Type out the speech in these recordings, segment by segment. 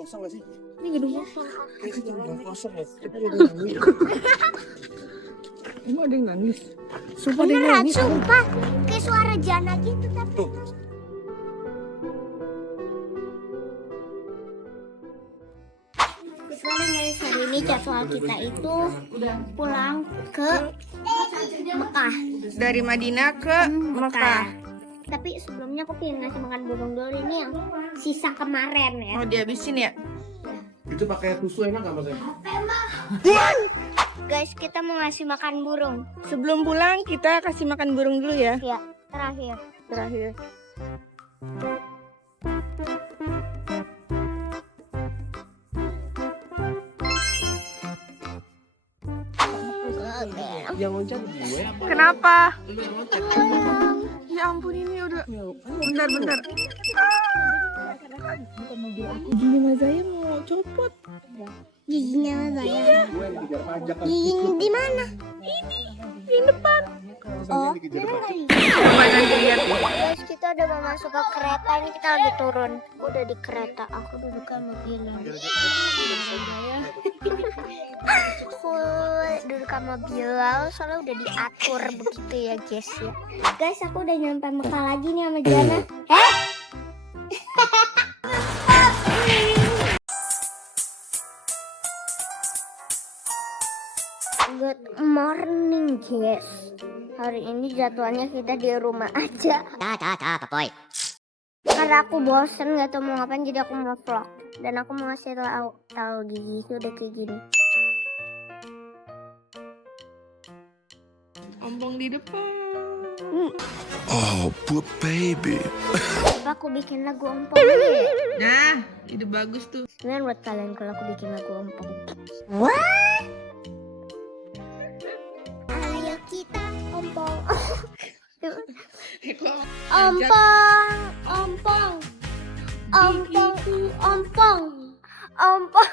Kosong gak sih? Ini gedung kosong. Kayaknya gedung kosong ya. Kita ada yang nangis. Emang ada yang nangis? Sumpah ada yang Beneran, nangis. sumpah. Kayak suara jana gitu tapi. Tuh. Sekarang guys, hari ini jadwal kita itu pulang ke Mekah. Dari Madinah ke Mekah. Tapi sebelumnya aku pengen ngasih makan burung dulu, ini yang sisa kemarin ya. Oh, dihabisin ya? Itu pakai susu enak gak mas? Guys, kita mau ngasih makan burung. Sebelum pulang kita kasih makan burung dulu ya. Ya, terakhir. Terakhir. Yang loncat gue apa? Kenapa? Lu yang loncat. Ya ampun, ini udah. Bentar. Gini Mas Zaya mau copot. Giginya saya. Gue yang dikejar pajak kan. Giginya di mana? Yang depan. Oh, Dikejar bener pajak. kali. Coba nanti lihat ya. Guys, kita udah mau masuk ke kereta. Ini kita lagi turun. Aku udah di kereta. Aku duduk sama Bilal. Aku duduk sama Bilal soalnya udah diatur begitu ya guys ya. Guys, aku udah nyampe Mekah lagi nih sama Jana. Good morning guys. Hari ini jadwalnya kita di rumah aja. Karena aku bosen gak tau mau ngapain, jadi aku mau vlog. Dan aku mau ngasih tahu gigiku udah kayak gini. Ompong di depan. Oh, poor baby. Coba aku bikin lagu ompong aja. Nah, ide bagus tuh. Gimana buat kalian kalau aku bikin lagu ompong? Ayo kita ompong. Ompong, ompong, ompong, ompong.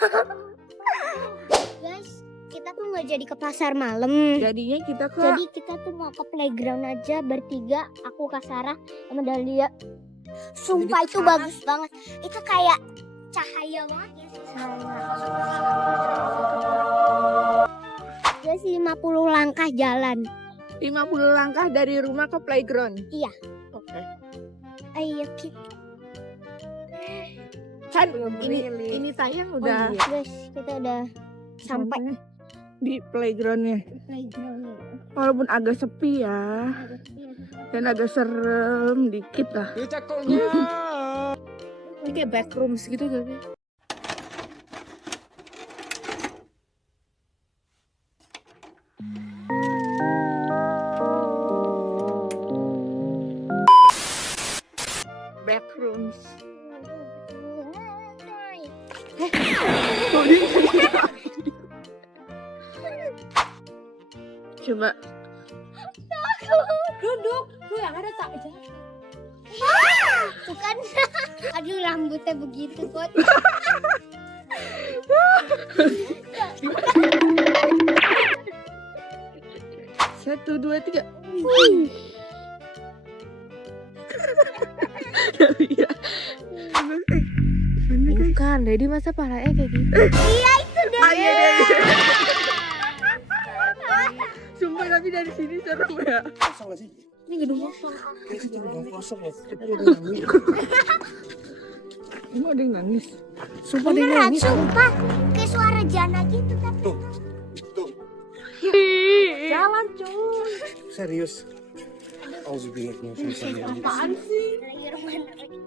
Guys, kita tuh nggak jadi ke pasar malam. Jadinya kita ke Jadi kita tuh mau ke playground aja bertiga. Aku, Kak Sarah, sama Dahlia. Sumpah itu bagus banget. Itu kayak cahaya banget ya. Guys, 50 langkah jalan. 50 langkah dari rumah ke playground. Iya. Oke. Ayo kita. Kan ini tayang udah Guys, kita udah sampai di playgroundnya. playground. Walaupun agak sepi ya, dan agak serem dikit lah. Ini kayak backrooms gitu gak sih? Backrooms. Coba Duduk, tuh yang ada tak aja. Tuh kan, aduh rambutnya begitu kok. Satu, dua, tiga. Bukan, Dedi masa palanya kayak gitu? Iya itu deh. Iya. Sumpah tapi dari sini serem ya. Kosong gak sih? Ini gedung kosong. Kayaknya gedung kosong ya. Kita ada yang nangis. Emang ada yang nangis? Sumpah ada yang Beneran, nangis. sumpah. Kayak suara jana gitu tapi. Tuh. Tuh. Jalan cuy. Serius. Auzubillah min syaitanir rajim. Apaan sih? Bismillahirrahmanirrahim.